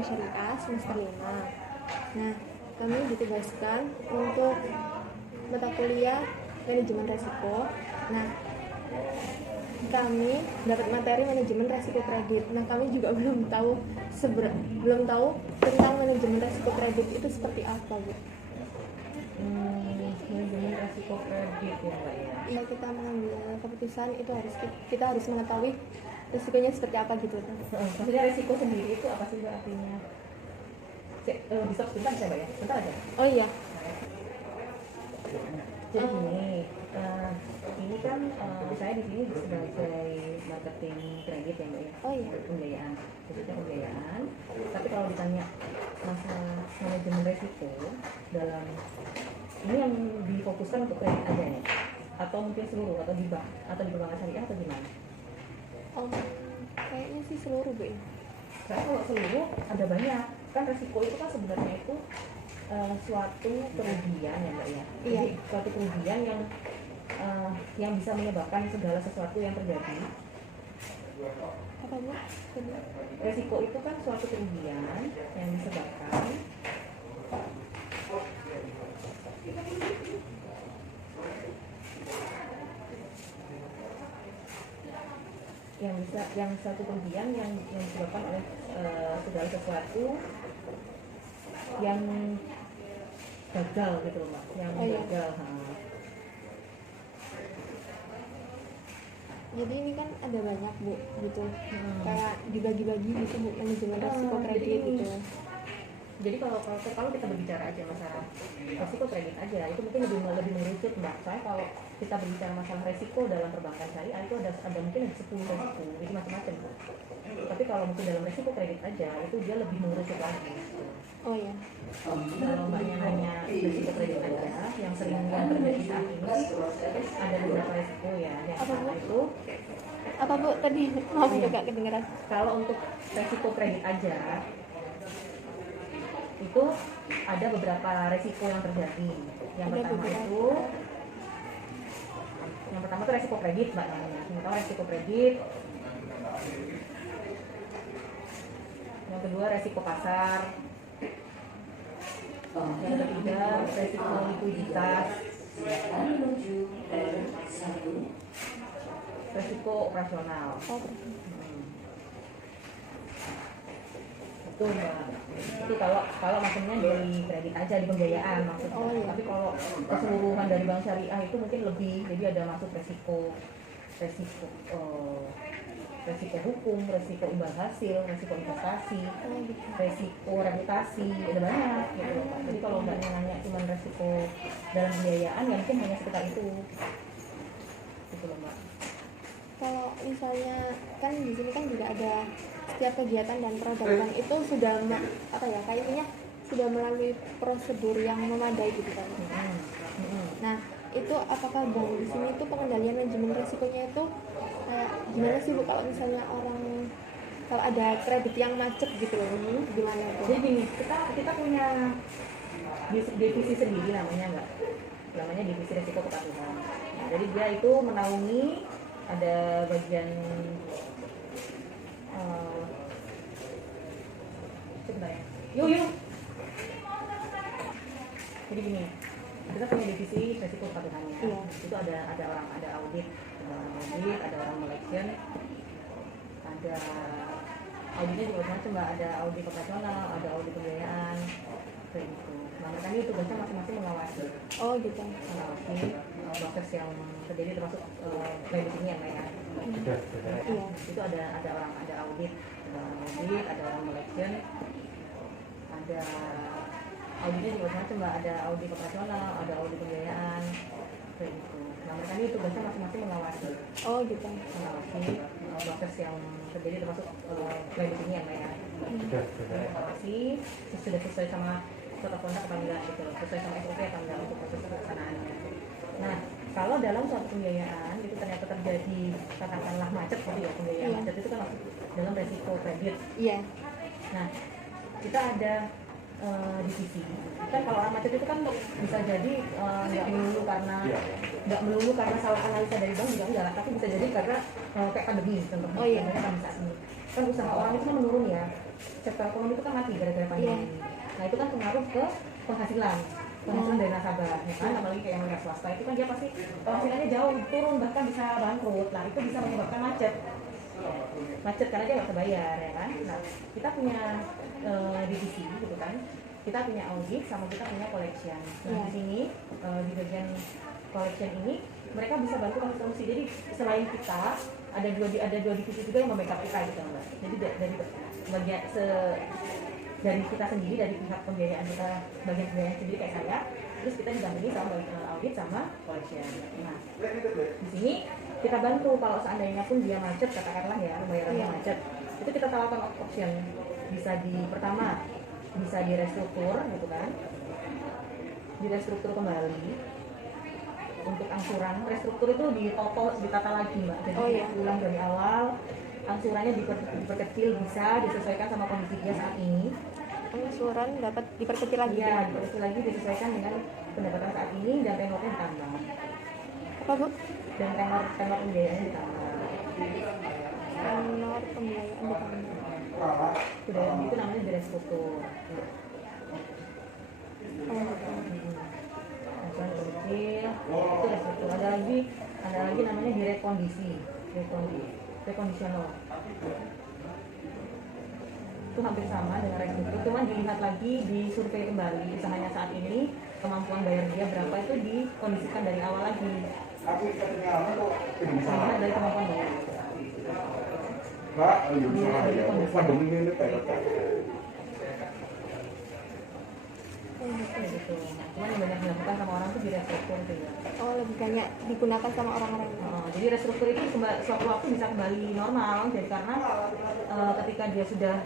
Bank Syariah semester 5. Nah, kami ditugaskan untuk mata kuliah manajemen resiko. Nah, kami dapat materi manajemen resiko kredit. Nah, kami juga belum tahu tentang manajemen resiko kredit itu seperti apa, Bu. Manajemen resiko kredit ya Mbak ya. Iya, kita mengambil keputusan itu kita harus mengetahui risikonya seperti apa gitu kan. Maksudnya resiko sendiri itu apa sih Mbak artinya? Bisa sebentar saya Mbak ya? Sebentar aja. Oh iya. Jadi ini kan saya di sini sebagai marketing kredit ya Mbak ya. Oh iya. Pembiayaan, khususnya pembiayaan. Tapi kalau ditanya masalah manajemen resiko dalam ini yang difokuskan untuk kredit aja ya? Atau mungkin seluruh atau di bank atau di perbankan syariah atau gimana? Kayaknya sih seluruh, Bu. Karena kalau seluruh ada banyak kan resiko itu kan sebenarnya itu suatu kerugian ya Mbak ya. Iya. Jadi suatu kerugian yang bisa menyebabkan segala sesuatu yang terjadi. Apa, Bu? Resiko itu kan suatu kerugian yang disebabkan yang suatu kerugian yang disebabkan oleh segala sesuatu yang gagal gitu loh Mbak, yang gagal. Jadi ini kan ada banyak, Bu, gitu. Kayak dibagi-bagi gitu, Bu, manajemen resiko kredit gitu. Jadi kalau kita berbicara aja masalah resiko kredit aja, itu mungkin lebih mengerucut Mbak. Soalnya kalau kita berbicara masalah resiko dalam perbankan syariah itu ada mungkin ada 10 resiko, itu macam-macam. Tapi kalau mungkin dalam resiko kredit aja itu dia lebih mengerucut lagi. Oh iya. Kalau Mbaknya hanya resiko kredit aja, yang sering terjadi saat ini ada beberapa resiko ya. Yang pertama itu apa, Bu? Tadi maaf juga kedengeran. kalau untuk resiko kredit aja itu ada beberapa resiko yang terjadi. Yang pertama itu resiko kredit Mbak namanya. Yang pertama resiko kredit. Yang kedua resiko pasar. Yang ketiga resiko likuiditas. Resiko operasional. Itu Mbak. Itu kalau maksudnya dari kredit aja di pembiayaan maksudnya. Tapi kalau keseluruhan dari bank syariah itu mungkin lebih. Jadi ada masuk resiko hukum, resiko imbal hasil, resiko investasi, resiko reputasi, ada banyak gitu. Jadi kalau Mbak nanya cuma resiko dalam pembiayaan ya mungkin hanya sekitar itu. Gitu loh Mbak. Kalau misalnya kan di sini kan juga ada setiap kegiatan dan perdagangan itu sudah kayaknya sudah melalui prosedur yang memadai gitu kan. Nah, itu apakah bank di sini itu pengendalian manajemen resikonya itu gimana sih, Bu, kalau misalnya kalau ada kredit yang macet gitu loh, gimana tuh? Jadi gini, kita punya divisi sendiri namanya divisi resiko kepatuhan. Nah, jadi dia itu menaungi ada bagian sebentar ya. Yuk. Jadi gini, kita punya divisi resiko kepatuhannya. Iya. Itu ada audit, ada orang collection, ada auditnya juga macam Mbak, ada audit operasional, ada audit pembiayaan, kayak gitu. Nah, mereka ini tugasnya masing-masing mengawasi. Oh gitu. Mengawasi proses yang terjadi termasuk kredit ini yang lain. Iya. Itu ada audit, ada orang collection, ada auditnya juga macam Mbak, ada audit operasional, ada audit pembiayaan, kayak gitu. Nah, mereka ini tugasnya masing-masing mengawasi. Oh gitu. Mengawasi proses yang terjadi termasuk kredit ini yang lain. Mengawasi sudah sesuai sama kota kontak apa enggak gitu, sesuai sama SOP apa enggak untuk proses pelaksanaannya. Nah, kalau dalam suatu pembiayaan itu ternyata terjadi katakanlah macet gitu ya, pembiayaan macet itu kan masuk dalam resiko kredit. Iya. Nah, kita ada divisi. Kan kalau orang macet itu kan bisa jadi nggak melulu karena salah analisa dari bank juga enggak, tapi bisa jadi karena kayak pandemi contohnya. Oh iya. Kan usaha orang itu kan menurun ya, sektor ekonomi itu kan mati gara-gara pandemi. Iya. Nah itu kan pengaruh ke penghasilan dari nasabah, ya kan? Apalagi kayak yang wira swasta itu kan dia pasti penghasilannya jauh turun, bahkan bisa bangkrut. Nah itu bisa menyebabkan macet karena dia nggak kebayar, ya kan? Nah kita punya divisi gitu kan, kita punya audit sama kita punya collection. Nah di sini di bagian collection ini mereka bisa bantu kasih solusi. Jadi selain kita ada dua divisi juga yang membackup kita gitu mbak. Jadi dari bagian dari kita sendiri, dari pihak pembiayaan kita, bagian pembiayaan sendiri kayak saya, terus kita didampingi sama audit sama collection. Nah di sini kita bantu kalau seandainya pun dia macet, katakanlah ya pembayarannya macet, itu kita tawarkan option, bisa pertama bisa direstruktur gitu kan, direstruktur kembali untuk angsuran. Restruktur itu ditata lagi mbak, jadi ulang dari awal, angsurannya diperkecil, bisa disesuaikan sama kondisi dia saat ini. Angsuran dapat diperkecil lagi? Iya, diperkecil lagi, disesuaikan dengan pendapatan saat ini, dan tenornya ditambah. Apa bu? Dan tenor pembiayaannya ditambah. Tenor pembiayaan ditambah. Sudah yang itu namanya direstruktur. Angsuran kecil, itu restruktur. Ada lagi namanya direkondisi, rekondisional. Itu hampir sama dengan restruktur, cuman dilihat lagi, disurvei kembali usahanya saat ini, kemampuan bayar dia berapa, itu dikondisikan dari awal lagi. Dilihat dari kemampuan bayar. Gitu. Cuman yang banyak dilakukan sama orang tuh di restruktur tuh ya. Oh, lebih banyak digunakan sama orang-orang. Jadi restruktur itu suatu waktu bisa kembali normal, jadi karena ketika dia sudah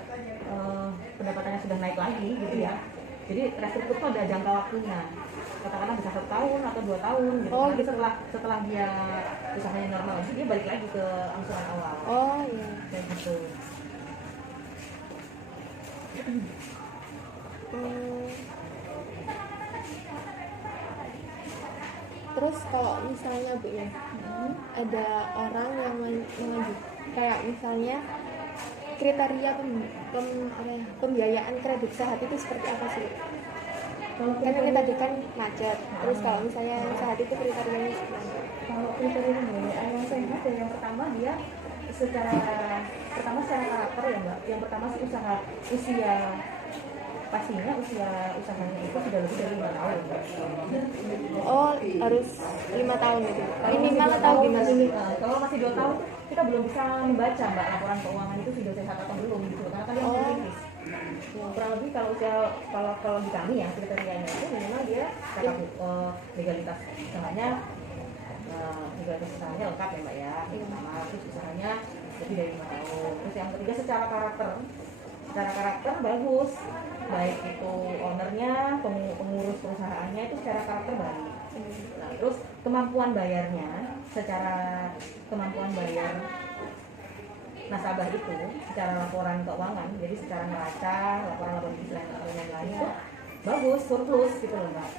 pendapatannya sudah naik lagi gitu ya. Jadi restruktur itu ada jangka waktunya, katakanlah bisa 1 tahun atau 2 tahun gitu. Nanti setelah dia usahanya normal lagi, dia balik lagi ke angsuran awal. Oh iya. Kayak gitu. Terus kalau misalnya bu ya, ada orang yang mengajukan kayak misalnya kriteria pembiayaan kredit sehat itu seperti apa sih? Kan ini tadi kan macet, terus kalau misalnya sehat itu kriterianya seperti apa? Kalau kriteria pembiayaan yang sehat ya, yang pertama dia secara karakter ya mbak. Yang pertama sih usia, pastinya usia usahanya itu sudah lebih dari 5 tahun. Oh, harus 5 tahun gitu. Minimal atau gimana? Kalau masih 2 tahun kita belum bisa membaca mbak laporan keuangan itu sudah sehat atau belum gitu, karena kan dia masih kritis. Kurang lebih kalau di kami ya kriterianya itu minimal dia legalitas usahanya lengkap ya mbak ya. Pertama, terus usahanya lebih dari 5 tahun. Terus yang ketiga secara karakter bagus, baik itu ownernya, pengurus perusahaannya itu secara karakter baik. Nah, terus kemampuan bayarnya, kemampuan bayar nasabah itu secara laporan keuangan, jadi secara neraca, laporan bisnis dan lain-lain itu bagus, surplus gitu loh mbak.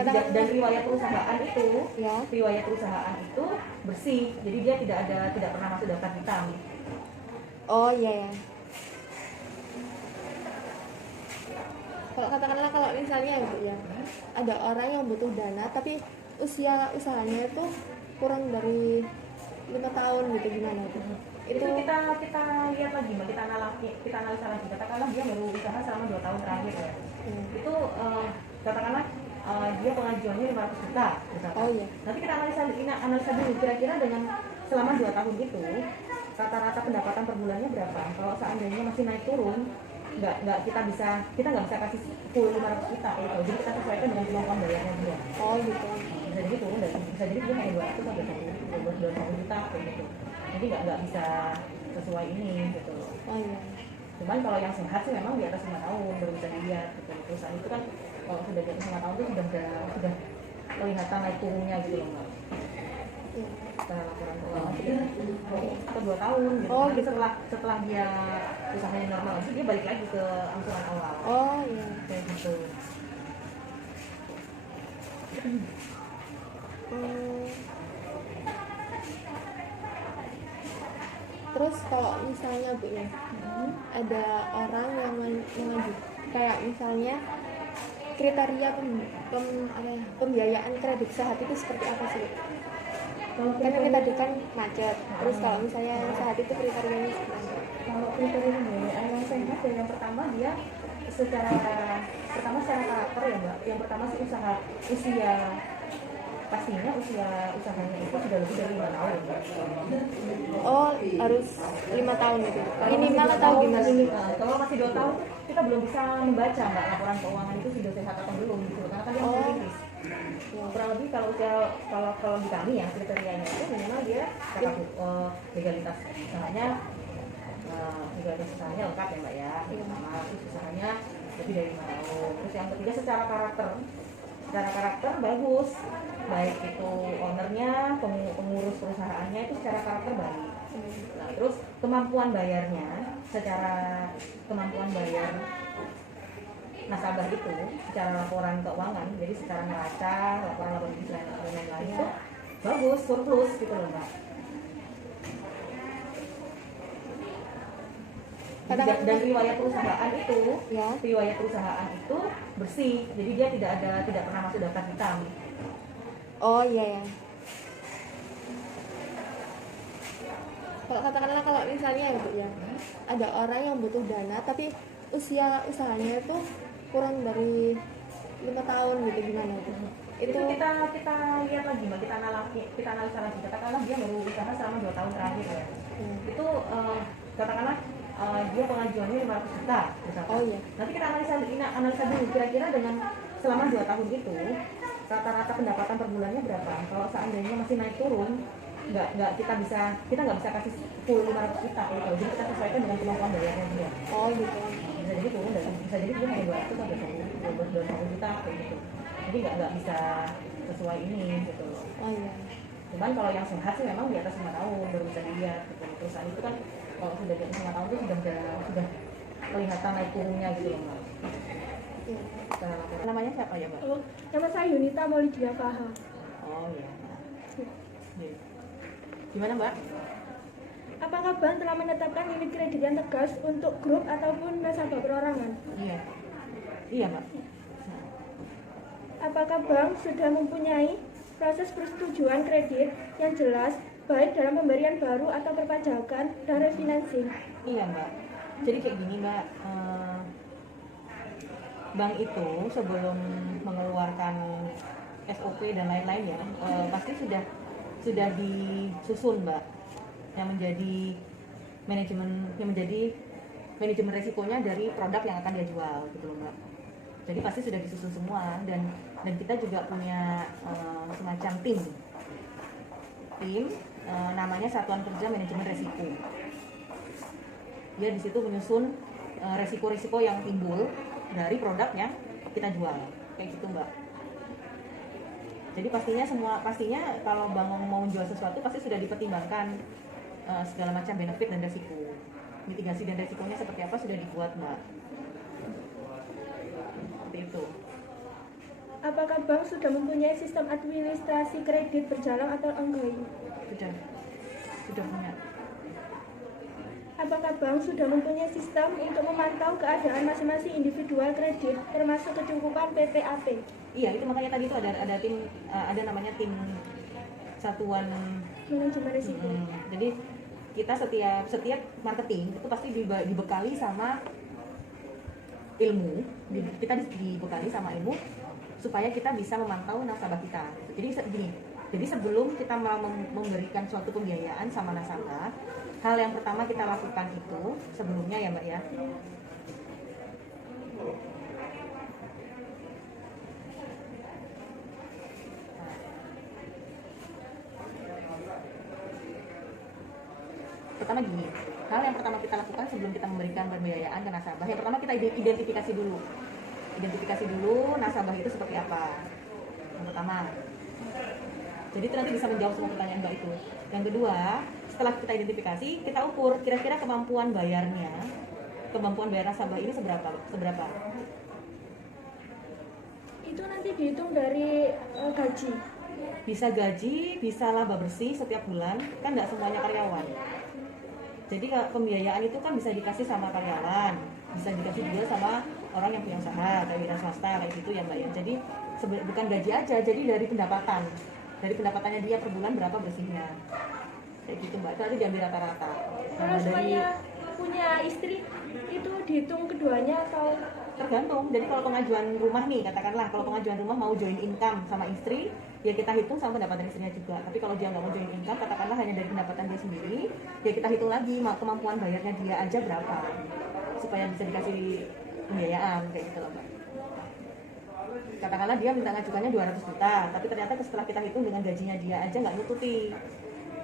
Dan riwayat perusahaan itu bersih, jadi dia tidak pernah masuk daftar hitam. Oh iya ya. Kalau misalnya ya, ada orang yang butuh dana tapi usia usahanya itu kurang dari 5 tahun gitu, gimana itu? Itu kita lihat lagi mbak, kita analisa lagi. Katakanlah dia baru usaha selama 2 tahun terakhir ya. Itu katakanlah dia pengajuannya 500 juta misalkan. Oh iya. Nanti kita analisa dulu kira-kira dengan selama 2 tahun itu rata-rata pendapatan per bulannya berapa. Kalau seandainya masih naik turun, kita nggak bisa kasih full 500 juta gitu. Jadi kita sesuaikan dengan kemampuan bayarnya dia. Oh gitu. Bisa jadi turun bisa jadi dia hanya 200 sampai 1 juta kayak gitu. Jadi nggak bisa sesuai ini gitu. Oh iya. Cuman kalau yang sehat sih memang di atas 5 tahun baru bisa dilihat gitu. Perusahaan itu kan kalau sudah di atas 5 tahun itu sudah kelihatan naik turunnya gitu loh mbak. Iya. setelah laporan keuangan itu atau 2 tahun gitu. Oh, Nanti gitu. setelah dia usahanya normal itu dia balik lagi ke angsuran awal. Oh iya. Kayak gitu. Hmm. Terus kalau misalnya Bu ya, ada orang yang mengajukan kayak misalnya kriteria pembiayaan kredit sehat itu seperti apa sih? Kalau Kan ini tadi kan macet. Terus kalau misalnya sehat itu kriterianya seperti apa? Kalau kriteria pembiayaan yang sehat ya, yang pertama dia secara karakter ya Mbak. Yang pertama sih usia, pastinya usia usahanya itu sudah lebih dari 5 tahun. Oh, harus 5 tahun gitu. Minimal atau gimana? Kalau masih 2 tahun kita belum bisa membaca Mbak laporan keuangan itu sudah sehat atau belum gitu. Karena kan dia masih kritis. Kurang lebih kalau di kami ya kriterianya itu minimal dia legalitas usahanya lengkap ya Mbak ya. Sama usahanya lebih dari 5 tahun. Terus yang ketiga secara karakter bagus, baik itu ownernya, pengurus perusahaannya itu secara karakter baik. Nah, terus kemampuan bayarnya, kemampuan bayar nasabah itu secara laporan keuangan, jadi secara neraca, laporan bisnis dan lain-lain itu bagus, surplus gitu loh Mbak. Dan riwayat perusahaan itu bersih, jadi dia tidak pernah masuk daftar hitam. Oh iya ya. Kalau misalnya ya Bu ya, ada orang yang butuh dana tapi usia usahanya itu kurang dari 5 tahun gitu, gimana itu? Itu kita lihat lagi Mbak, kita analisa lagi. Katakanlah dia baru usaha selama 2 tahun terakhir ya. Itu katakanlah dia pengajuannya 500 juta misalkan. Oh iya. Nanti kita analisa dulu kira-kira dengan selama 2 tahun itu rata-rata pendapatan per bulannya berapa. Kalau seandainya masih naik turun, kita nggak bisa kasih full 500 juta gitu. Jadi kita sesuaikan dengan kemampuan bayarnya dia. Oh gitu. Bisa jadi turun bisa jadi dia hanya 200 sampai 200 juta kayak gitu. Jadi nggak bisa sesuai ini gitu loh. Oh iya. Cuman kalau yang sehat sih memang di atas 5 tahun baru bisa dilihat gitu. Perusahaan itu kan kalau sudah di atas 5 tahun itu sudah kelihatan naik turunnya gitu loh Mbak. Iya. Namanya siapa ya Mbak? Oh, nama saya Yunita Maulidia Faha. Oh iya. Gimana Mbak? Apakah bank telah menetapkan limit kredit yang tegas untuk grup ataupun nasabah perorangan? Iya Mbak. Apakah bank sudah mempunyai proses persetujuan kredit yang jelas baik dalam pemberian baru atau perpajakan dan refinancing? Iya Mbak. Jadi kayak gini Mbak, bank itu sebelum mengeluarkan SOP dan lain-lain ya, pasti sudah disusun Mbak, yang menjadi manajemen resikonya dari produk yang akan dia jual gitu loh Mbak. Jadi pasti sudah disusun semua dan kita juga punya semacam tim namanya Satuan Kerja Manajemen Resiko. Dia di situ menyusun resiko-resiko yang timbul dari produk yang kita jual kayak gitu Mbak. Jadi pastinya kalau bank mau menjual sesuatu pasti sudah dipertimbangkan segala macam benefit dan resiko. Mitigasi dan resikonya seperti apa sudah dibuat Mbak. Seperti itu. Apakah bank sudah mempunyai sistem administrasi kredit berjalan atau ongoing? Sudah punya. Apakah bank sudah mempunyai sistem untuk memantau keadaan masing-masing individual kredit termasuk kecukupan PPAP? Iya, itu makanya tadi itu ada tim, ada namanya tim Satuan Manajemen Risiko. Jadi kita setiap marketing itu pasti dibekali sama ilmu, kita dibekali sama ilmu supaya kita bisa memantau nasabah kita. Jadi sebelum kita memberikan suatu pembiayaan sama nasabah, hal yang pertama kita lakukan itu sebelumnya ya Mbak ya. Pertama gini, hal yang pertama kita lakukan sebelum kita memberikan pembiayaan ke nasabah, yang pertama kita identifikasi dulu nasabah itu seperti apa. Yang pertama Jadi itu nanti bisa menjawab semua pertanyaan Mbak itu. Yang kedua, setelah kita identifikasi, kita ukur kira-kira kemampuan bayar nasabah ini seberapa. Itu nanti dihitung dari gaji. Bisa gaji, bisa laba bersih setiap bulan, kan nggak semuanya karyawan. Jadi pembiayaan itu kan bisa dikasih sama karyawan, bisa dikasih juga sama orang yang punya usaha, kayak wira swasta, kayak gitu ya Mbak ya. Jadi bukan gaji aja, jadi dari pendapatannya dia per bulan berapa bersihnya, kayak gitu Mbak. Itu nanti diambil rata-rata. Kalau semuanya punya istri, itu dihitung keduanya atau? Tergantung. Jadi kalau pengajuan rumah nih, katakanlah kalau pengajuan rumah mau join income sama istri, ya kita hitung sama pendapatan istrinya juga. Tapi kalau dia nggak mau join income, katakanlah hanya dari pendapatan dia sendiri, ya kita hitung lagi kemampuan bayarnya dia aja berapa, supaya bisa dikasih pembiayaan, kayak gitu loh Mbak. Katakanlah dia minta ngajukannya 200 juta, tapi ternyata setelah kita hitung dengan gajinya dia aja nggak nututi.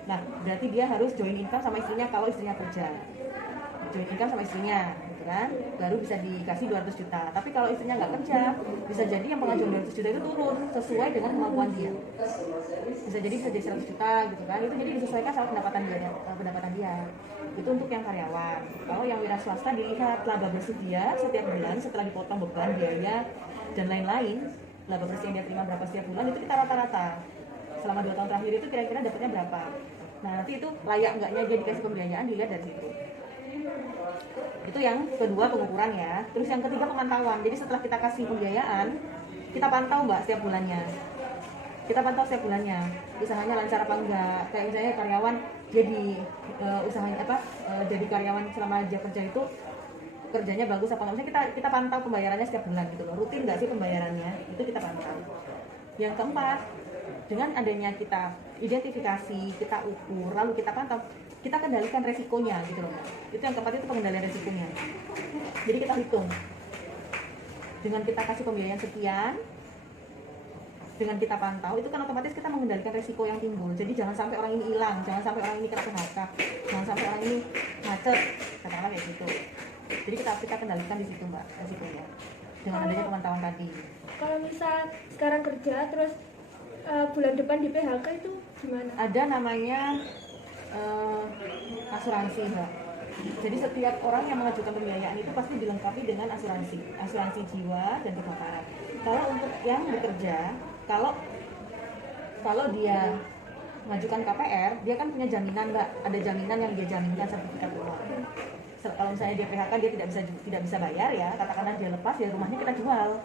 Nah, berarti dia harus join income sama istrinya kalau istrinya kerja. Join income sama istrinya, gitu kan? Baru bisa dikasih 200 juta. Tapi kalau istrinya nggak kerja, bisa jadi yang pengajuan 200 juta itu turun sesuai dengan kemampuan dia. Bisa jadi 100 juta, gitu kan? Itu jadi disesuaikan sama pendapatan dia. Itu untuk yang karyawan. Kalau yang wira swasta dilihat laba bersih dia setiap bulan setelah dipotong beban biaya dan lain-lain, laba bersih yang dia terima berapa setiap bulan, itu kita rata-rata selama 2 tahun terakhir itu kira-kira dapatnya berapa. Nah, nanti itu layak enggaknya dia dikasih pembiayaan dilihat dari situ. Itu yang kedua, pengukuran ya. Terus yang ketiga, pemantauan. Jadi setelah kita kasih pembiayaan, kita pantau Mbak setiap bulannya. Usahanya lancar apa enggak. Kayak misalnya karyawan jadi usahanya jadi karyawan selama dia kerja itu kerjanya bagus apa enggak. Misalnya kita pantau pembayarannya setiap bulan gitu loh. Rutin enggak sih pembayarannya? Itu kita pantau. Yang keempat, dengan adanya kita identifikasi, kita ukur, lalu kita pantau, kita kendalikan resikonya gitu loh. Itu yang keempat, itu pengendalian resikonya. Jadi kita hitung. Dengan kita kasih pembiayaan sekian, dengan kita pantau, itu kan otomatis kita mengendalikan resiko yang timbul. Jadi jangan sampai orang ini hilang, jangan sampai orang ini kena PHK, jangan sampai orang ini macet, katakanlah kayak gitu. Jadi kita kendalikan di situ Mbak resikonya. Dengan adanya pemantauan tadi. Kalau misal sekarang kerja terus bulan depan di PHK itu gimana? Ada namanya asuransi Mbak. Jadi setiap orang yang mengajukan pembiayaan itu pasti dilengkapi dengan asuransi jiwa dan kebakaran. Kalau untuk yang bekerja, kalau dia mengajukan KPR, dia kan punya jaminan Mbak. Ada jaminan yang dia jaminkan sertifikat rumah. Kalau misalnya dia PHK, dia tidak bisa bayar ya, katakanlah dia lepas, ya rumahnya kita jual.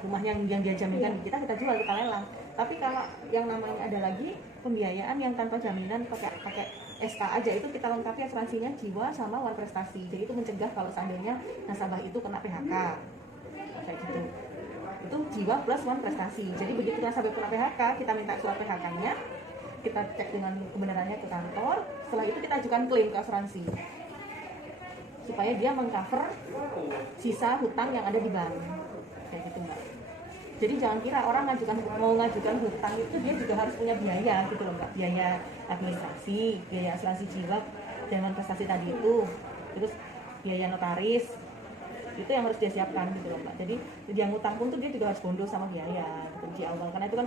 Rumah yang dia jaminkan kita jual, kita lelang. Tapi kalau yang namanya ada lagi pembiayaan yang tanpa jaminan pakai SK aja, itu kita lengkapi asuransinya jiwa sama wan prestasi. Jadi itu mencegah kalau seandainya nasabah itu kena PHK kayak gitu. Itu jiwa plus wan prestasi. Jadi begitu nasabah kena PHK, kita minta surat PHK-nya, kita cek dengan kebenarannya ke kantor. Setelah itu kita ajukan klaim ke asuransi supaya dia mengcover sisa hutang yang ada di bank, kayak gitu Mbak. Jadi jangan kira orang mau ngajukan hutang itu dia juga harus punya biaya gitu loh Mbak. Biaya administrasi, biaya asuransi jiwa, dan prestasi tadi itu, terus biaya notaris, itu yang harus dia siapkan gitu loh Mbak. Jadi yang hutang pun tuh dia juga harus bondo sama biaya gitu, di awal. Karena itu kan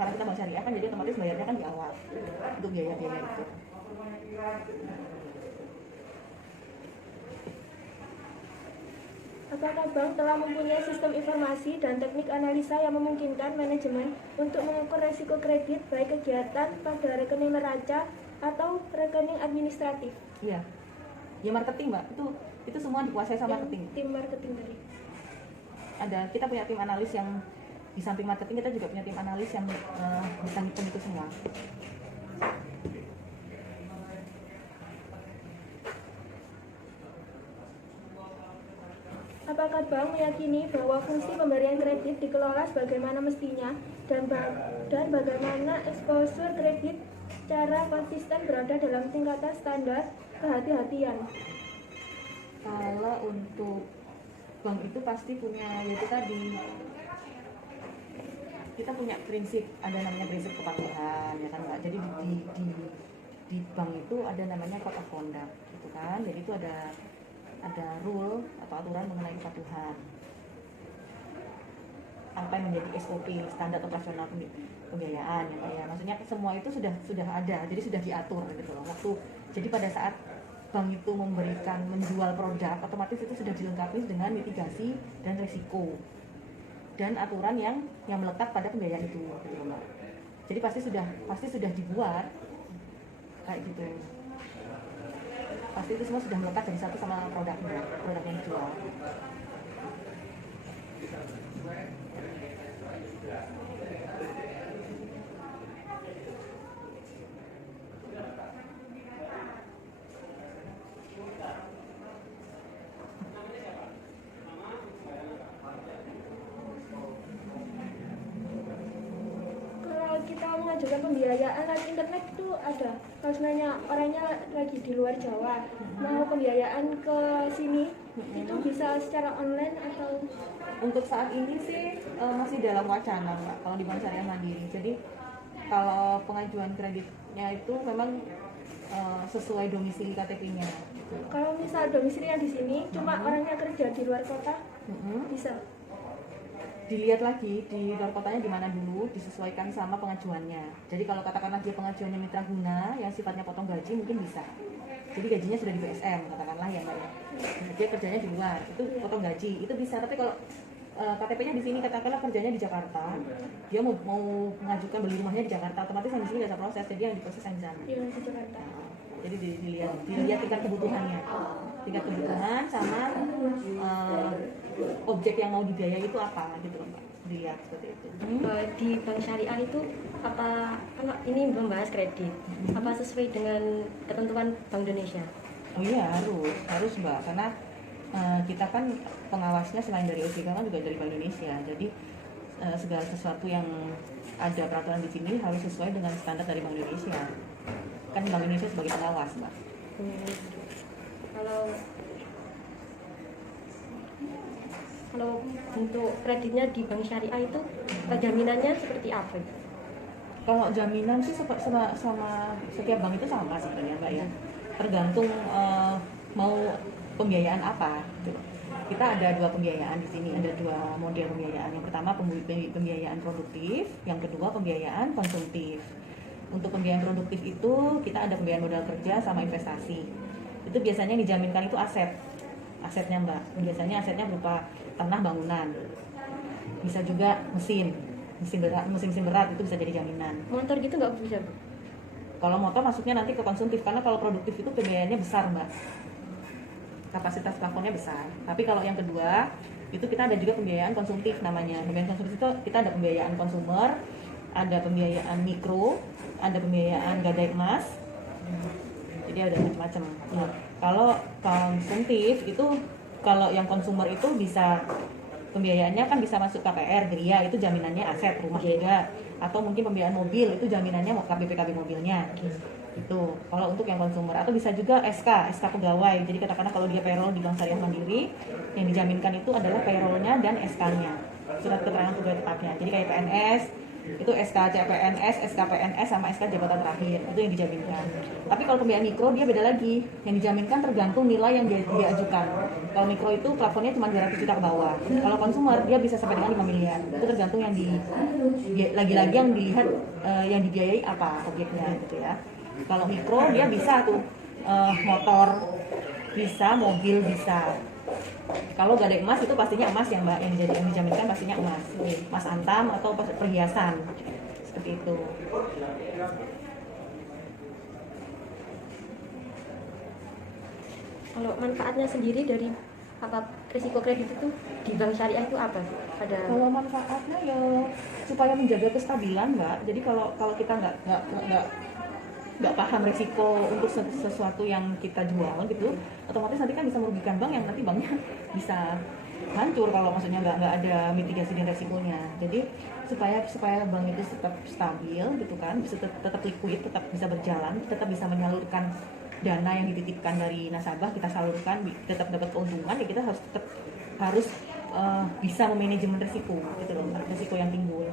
karena kita mau syariah kan, jadi otomatis bayarnya kan di awal untuk biaya-biaya itu. Apakah bank telah mempunyai sistem informasi dan teknik analisa yang memungkinkan manajemen untuk mengukur resiko kredit baik kegiatan pada rekening neraca atau rekening administratif? Iya, ya marketing Mbak, itu semua dikuasai sama marketing. Tim marketing tadi. Kita punya tim analis yang di samping marketing, kita juga punya tim analis yang bisa ngitung itu semua. Apakah bank meyakini bahwa fungsi pemberian kredit dikelola sebagaimana mestinya dan bagaimana eksposur kredit secara konsisten berada dalam tingkatan standar kehati-hatian? Kalau untuk bank itu pasti punya, yaitu tadi kita punya prinsip, ada namanya prinsip kepatuhan ya kan Mbak. Jadi di bank itu ada namanya code of conduct gitu kan. Jadi itu ada rule atau aturan mengenai kepatuhan. apa yang menjadi SOP, standar operasional pembiayaan ya Pak ya. Maksudnya semua itu sudah ada, jadi sudah diatur gitu loh. Jadi pada saat bank itu menjual produk, otomatis itu sudah dilengkapi dengan mitigasi dan risiko dan aturan yang melekat pada pembiayaan itu gitu loh Mbak. Jadi pasti sudah dibuat kayak gitu. Pasti itu semua sudah melekat dari satu sama produk yang dijual. Kalau kita mengajukan pembiayaan lewat internet itu ada. Kalau sebenarnya orangnya lagi di luar Jawa, mau pembiayaan ke sini, itu bisa secara online atau? Untuk saat ini sih masih dalam wacana Mbak, kalau di Bank Syariah Mandiri. Jadi kalau pengajuan kreditnya itu memang sesuai domisili KTP-nya. Gitu. Kalau misal domisilinya di sini, cuma orangnya kerja di luar kota, bisa. Dilihat lagi di luar kotanya di mana dulu, disesuaikan sama pengajuannya. Jadi kalau katakanlah dia pengajuannya mitra guna yang sifatnya potong gaji mungkin bisa. Jadi gajinya sudah di BSM katakanlah ya Mbak ya. Dia kerjanya di luar, itu potong gaji, itu bisa. Tapi kalau KTP-nya di sini katakanlah kerjanya di Jakarta, dia mau mengajukan beli rumahnya di Jakarta, otomatis yang di sini nggak ada proses, jadi yang diproses yang di sana. Iya, di Jakarta. Jadi dilihat tingkat kebutuhannya, sama objek yang mau dibiayai itu apa gitu loh Mbak, dilihat seperti itu. Di bank syariah itu apa, kan ini membahas kredit, apa sesuai dengan ketentuan Bank Indonesia? Oh iya harus Mbak, karena kita kan pengawasnya selain dari OJK kan juga dari Bank Indonesia, jadi segala sesuatu yang ada peraturan di sini harus sesuai dengan standar dari Bank Indonesia. Kan Bank Indonesia sebagai pengawas Mbak. Kalau untuk kreditnya di bank syariah itu jaminannya seperti apa? Kalau jaminan sih sama setiap bank itu sama sebenarnya Mbak ya. Tergantung mau pembiayaan apa gitu. Kita ada 2 pembiayaan di sini, ada 2 model pembiayaan. Yang pertama pembiayaan produktif, yang kedua pembiayaan konsumtif. Untuk pembiayaan produktif itu kita ada pembiayaan modal kerja sama investasi. Itu biasanya dijaminkan itu asetnya Mbak. Biasanya asetnya berupa tanah bangunan. Bisa juga mesin berat itu bisa jadi jaminan. Motor gitu nggak bisa? Kalau motor masuknya nanti ke konsumtif, karena kalau produktif itu pembiayaannya besar Mbak. Kapasitas plafonnya besar. Tapi kalau yang kedua itu kita ada juga pembiayaan konsumtif namanya. Pembiayaan konsumtif itu kita ada pembiayaan konsumer, ada pembiayaan mikro, ada pembiayaan gadai emas. Jadi ada macam-macam. Nah, kalau konsumtif itu, kalau yang konsumer itu bisa pembiayaannya kan bisa masuk KPR, Geria itu jaminannya aset rumah juga, atau mungkin pembiayaan mobil itu jaminannya mau KBPKB mobilnya. Itu kalau untuk yang konsumer, atau bisa juga SK pegawai. Jadi katakanlah kalau dia payroll di Bank Syariah Mandiri, yang dijaminkan itu adalah payrollnya dan SK-nya, surat keterangan pegawai tetapnya. Jadi kayak PNS itu SK CPNS, SK PNS sama SK jabatan terakhir, itu yang dijaminkan. Tapi kalau pembiayaan mikro dia beda lagi, yang dijaminkan tergantung nilai yang dia ajukan. Kalau mikro itu plafonnya cuma 200 juta ke bawah. Kalau konsumer dia bisa sampai dengan 5 miliar. Itu tergantung yang lagi-lagi yang dilihat yang dibiayai apa objeknya gitu ya. Kalau mikro dia bisa tuh motor bisa, mobil bisa. Kalau gadai emas itu pastinya emas yang Mbak, yang dijaminkan pastinya emas antam atau perhiasan seperti itu. Kalau manfaatnya sendiri dari apa risiko kredit itu di bank syariah itu apa? Kalau manfaatnya ya supaya menjaga kestabilan Mbak. Jadi kalau kita nggak paham risiko untuk sesuatu yang kita jual gitu, otomatis nanti kan bisa merugikan bank, yang nanti banknya bisa hancur kalau maksudnya nggak ada mitigasi dan resikonya. Jadi supaya bank itu tetap stabil gitu kan, bisa tetap liquid, tetap bisa berjalan, tetap bisa menyalurkan dana yang dititipkan dari nasabah, kita salurkan, tetap dapat keuntungan, ya kita harus bisa memanajemen risiko gitu loh, risiko yang timbul,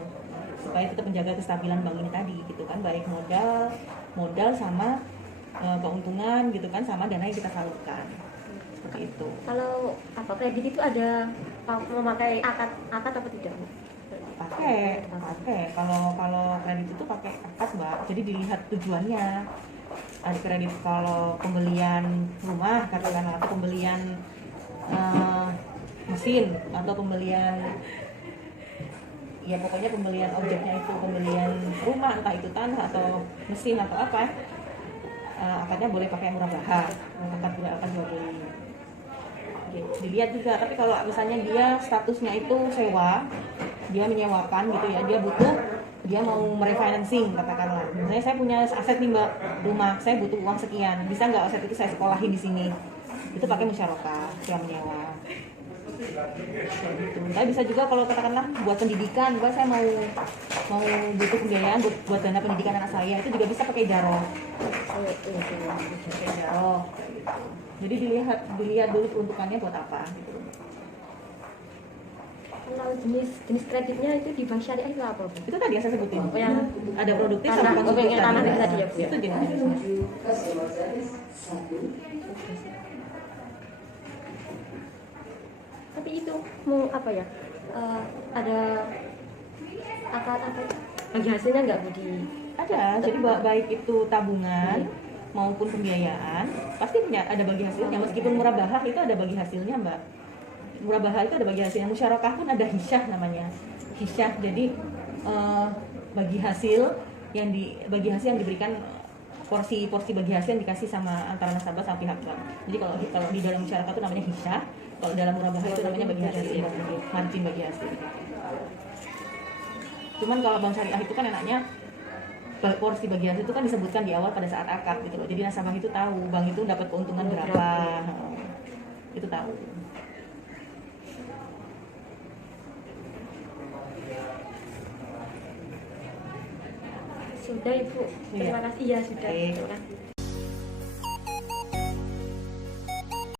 supaya tetap menjaga kestabilan bank ini tadi gitu kan, baik modal sama keuntungan gitu kan, sama dana yang kita salurkan seperti itu. Kalau apa kredit itu ada memakai akad apa tidak? pakai. Kalau kredit itu pakai akad, Mbak. Jadi dilihat tujuannya. Ada kredit kalau pembelian rumah katakanlah, atau pembelian mesin, atau pembelian, ya pokoknya pembelian objeknya itu pembelian rumah, entah itu tanah atau mesin atau apa. Akadnya boleh pakai murabaha, akad jual beli. Dilihat juga. Tapi kalau misalnya dia statusnya itu sewa, dia menyewakan gitu ya, dia mau merefinancing katakanlah. Misalnya saya punya aset nih Mbak, rumah, saya butuh uang sekian, bisa nggak aset itu saya sekolahin di sini? Itu pakai musyarakah yang menyewa. Gitu. Tapi bisa juga kalau katakanlah buat pendidikan, Mbak, saya mau butuh pembiayaan buat dana pendidikan anak saya, itu juga bisa pakai jaro. Pakai jaro. Jadi dilihat dulu peruntukannya buat apa gitu. Kalau jenis kreditnya itu di bank syariah itu apa, Bu? Itu tadi yang saya sebutin. Oh, yang ada produktif tanah, sama konsumtif yang tanah tadi. tadi ya, Bu, ya? Itu jenis-jenisnya. Tapi itu mau apa ya? Ada akad apa? Bagi hasilnya nggak, Bu, di Ada. Jadi baik itu tabungan maupun pembiayaan pasti punya ada bagi hasilnya. Meskipun murabahah itu ada bagi hasilnya, Mbak. Murabahah itu ada bagi hasilnya. Musyarakah pun ada hisyah namanya. Hisyah. Jadi bagi hasil yang diberikan porsi bagi hasil yang dikasih sama antara nasabah sama pihak bank. Jadi kalau di dalam musyarakah itu namanya hisyah, kalau dalam murabahah itu namanya bagi hasil, margin bagi hasil. Cuman kalau bank syariah itu kan enaknya porsi bagi hasil itu kan disebutkan di awal pada saat akad gitu loh. Jadi nasabah itu tahu bank itu dapat keuntungan berapa. Itu tahu. sudah, Ibu. Terima kasih ya, sudah. Oke. Terima kasih.